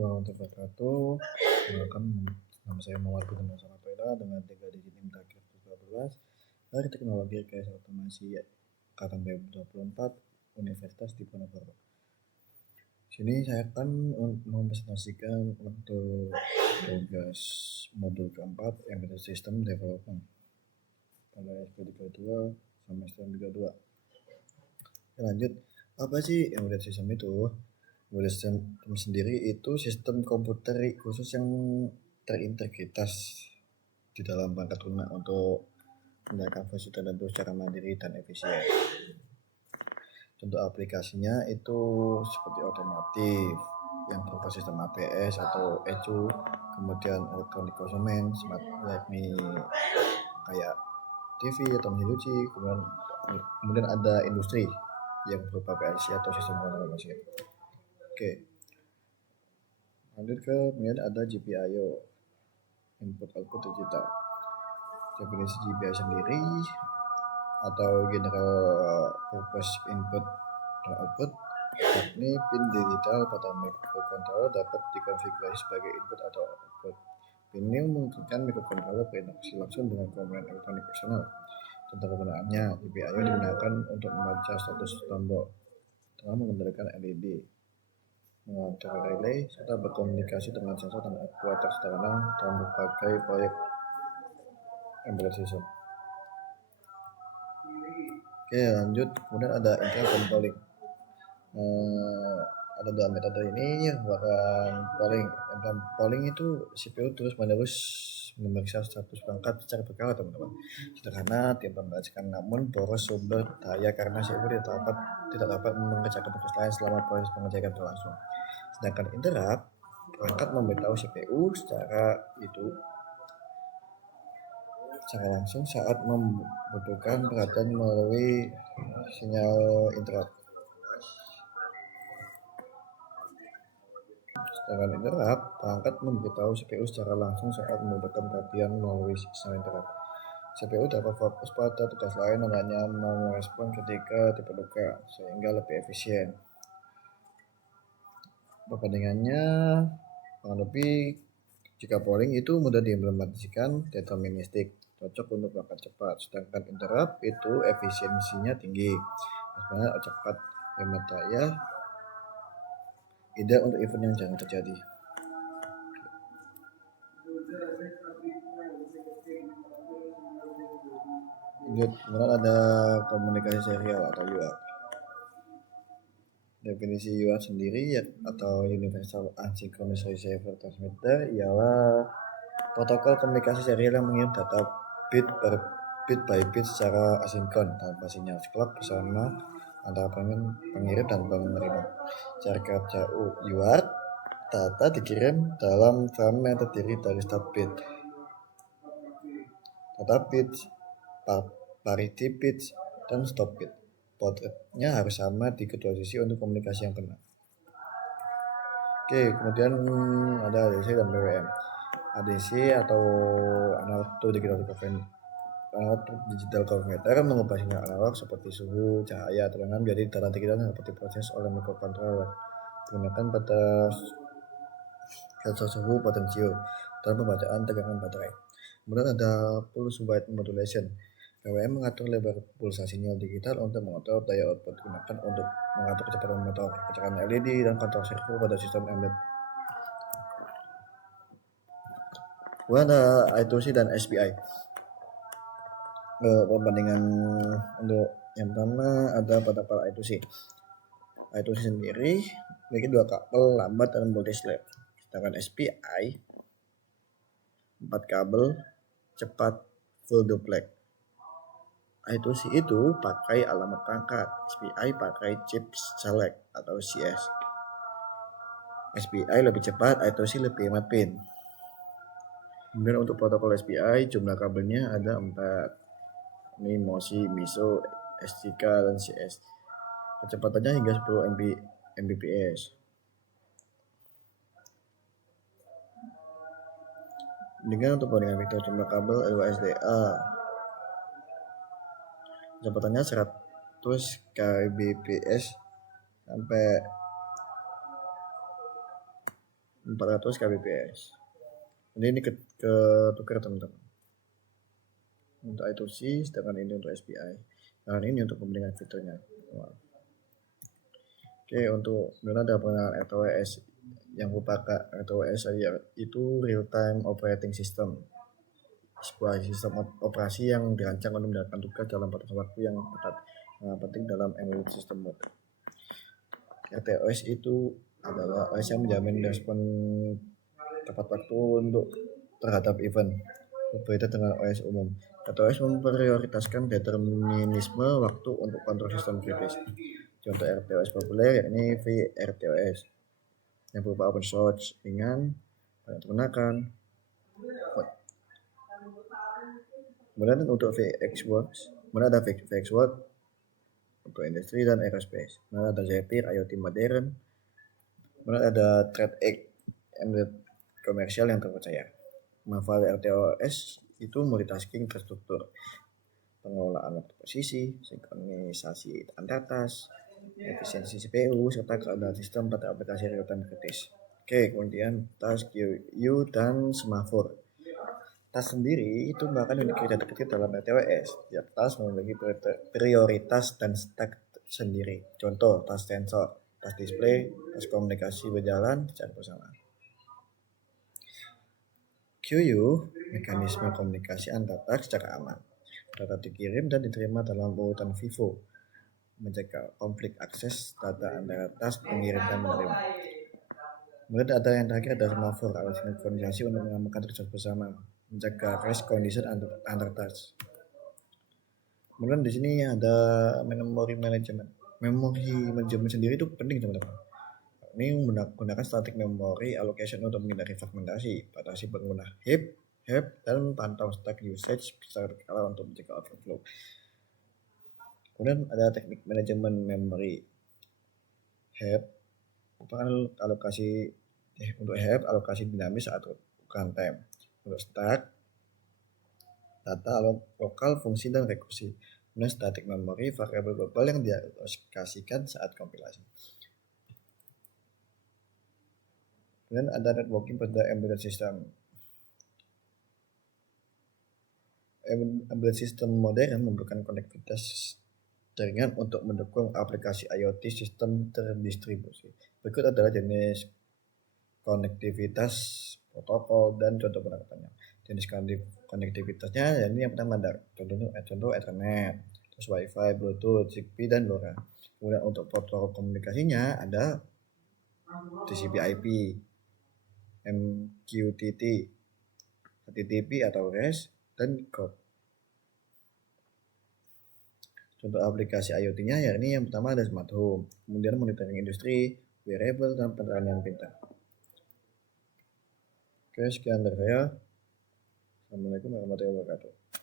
Warahmatullahi wabarakatuh. Perkenalkan, nama saya Muhammad Budi Saratoida dengan 3 digit NIM terakhir 13 dari Teknologi Rekayasa Otomasi angkatan 2024 Universitas Diponegoro. Sini saya akan mempresentasikan untuk tugas modul keempat Embedded System Development pada SP32 semester 32. Lanjut, apa sih Embedded System itu? Embedded System sendiri itu sistem komputer khusus yang terintegritas di dalam perangkat lunak untuk menjalankan fungsi tertentu secara mandiri dan efisien. Contoh aplikasinya itu seperti otomotif yang berupa sistem ABS atau ECU, kemudian elektronik konsumen, smart yakni kayak TV atau mesin cuci, kemudian ada industri yang berupa PLC atau sistem kontrol mesin. Oke. Lanjut ke kemudian ada GPIO, input output digital. Definisi GPIO sendiri atau general purpose input dan output, yakni pin digital pada microcontroller dapat dikonfigurasi sebagai input atau output. Pin ini memungkinkan microcontroller berinteraksi langsung dengan komponen elektronik eksternal. Contoh penggunaannya, GPIO digunakan untuk membaca status tombol dengan menggunakan LED, mengatur relay, serta berkomunikasi dengan sensor dan aktuator sederhana dalam berbagai proyek embedded system. Oke, lanjut. Kemudian ada interrupt polling. Ada dua metode ini yang merupakan polling. Yang polling itu CPU terus menerus memeriksa status perangkat secara berkala, teman-teman. Sederhana, tidak membacakan, namun boros sumber daya karena CPU tidak dapat mengerjakan tugas lain selama proses pengerjaan berlangsung. Sedangkan interrupt, perangkat memberitahu CPU secara langsung saat membutuhkan perhatian melalui sinyal interrupt. Sedangkan interrupt, perangkat memberitahu CPU secara langsung saat membutuhkan perhatian melalui sinyal interrupt. CPU dapat fokus pada tugas lain dan hanya merespon ketika diperlukan, sehingga lebih efisien. Perbandingannya, kurang lebih jika polling itu mudah diimplementasikan, deterministik, cocok untuk perangkat cepat. Sedangkan interrupt itu efisiensinya tinggi, sebenarnya cepat, hemat daya, ideal untuk event yang jarang terjadi. Kemudian ada komunikasi serial atau UART. Definisi UART sendiri atau Universal Asynchronous Receiver Transmitter ialah protokol komunikasi serial yang mengirim data bit by bit secara asinkron tanpa sinyal clock bersama antara pengirim dan penerima. Cara kerja UART, data dikirim dalam frame yang terdiri dari start bit, data bits, parity bits, dan stop bit. Potretnya harus sama di kedua sisi untuk komunikasi yang benar. Oke, kemudian ada ADC dan PWM. ADC atau analog to digital converter mengubah sinyal analog seperti suhu, cahaya, tegangan menjadi data digital yang dapat diproses oleh microcontroller menggunakan pada sensor suhu, potensio, dan pembacaan tegangan baterai. Kemudian ada pulse width modulation. PWM mengatur lebar pulsa sinyal digital untuk mengatur daya output, digunakan untuk mengatur kecepatan motor, kecepatan LED, dan kontrol servo pada sistem embedded. Kemudian ada I2C dan SPI. Perbandingan untuk yang pertama ada pada I2C. I2C sendiri memiliki 2 kabel lambat dan voltage lag. Sedangkan SPI 4 kabel cepat full duplex. I2C itu pakai alamat perangkat, SPI pakai chip select atau CS. SPI lebih cepat, I2C lebih hemat pin. Kemudian untuk protokol SPI jumlah kabelnya ada 4. Ini MOSI, MISO, S3, dan CS. Kecepatannya hingga 10 Mbps. Dengan untuk perbandingan vektor jumlah kabel LWSDA, kecepatannya 100 kbps sampai 400 kbps. Jadi ini ke tukar teman-teman. Untuk I2C, sedangkan ini untuk SPI. Dan ini untuk pembandingan fiturnya. Oke, untuk kemudian ada pengenalan RTOS yang merupakan RTOS itu real time operating system, sebuah sistem operasi yang dirancang untuk menjalankan tugas dalam batas waktu yang ketat, penting dalam embedded system mode. RTOS itu adalah OS yang menjamin respon tepat waktu untuk terhadap event, berbeda dengan OS umum. RTOS memprioritaskan determinisme waktu untuk kontrol sistem kritis. Contoh RTOS populer yakni VRTOS yang berupa open source, ringan, banyak digunakan. Kemudian untuk VxWorks, kemudian ada VxWorks untuk industri dan aerospace. Kemudian ada Zapier IoT modern. Kemudian ada ThreadX embedded komersial yang terpercaya. Manfaat RTOS itu multitasking terstruktur, pengelolaan waktu posisi, sinkronisasi antar task, efisiensi CPU, serta keadaan sistem pada aplikasi real-time kritis. Oke, kemudian task queue dan semafor. Task sendiri itu merupakan unit kerja terkecil dalam RTOS. Tiap task memiliki prioritas dan stack sendiri. Contoh, task sensor, task display, task komunikasi berjalan secara bersamaan. QU, mekanisme komunikasi antar task secara aman. Data dikirim dan diterima dalam urutan FIFO, menjaga konflik akses data antara task pengirim dan menerima. Kemudian ada yang terakhir ada semafor, alat sinkronisasi untuk mengamankan tugas bersama, menjaga race condition antar task. Kemudian di sini ada memory management. Memory management sendiri itu penting teman-teman. Ini menggunakan static memory allocation untuk menghindari fragmentasi, batasi pengguna heap, dan pantau stack usage secara berkala untuk mencegah overflow. Kemudian ada teknik manajemen memory. Heap merupakan alokasi untuk heap, alokasi dinamis atau runtime. Untuk stack, data lokal, fungsi, dan rekursi. Kemudian static memory, variabel global yang dialokasikan saat kompilasi. Kemudian ada networking pada embedded system. Embedded system modern membutuhkan konektivitas jaringan untuk mendukung aplikasi IoT sistem terdistribusi. Berikut adalah jenis konektivitas protokol dan contoh penerapannya. Jenis konektivitasnya ini yang pertama ada contoh Ethernet, terus Wi-Fi, Bluetooth, Zigbee, dan LoRa. Kemudian untuk protokol komunikasinya ada TCP/IP, MQTT, HTTP atau REST, dan CORD. Contoh aplikasi IoT-nya yakni yang pertama ada smart home, kemudian monitoring industri, wearable, dan penerangan pintar. Oke, sekian dari saya. Assalamualaikum warahmatullahi wabarakatuh.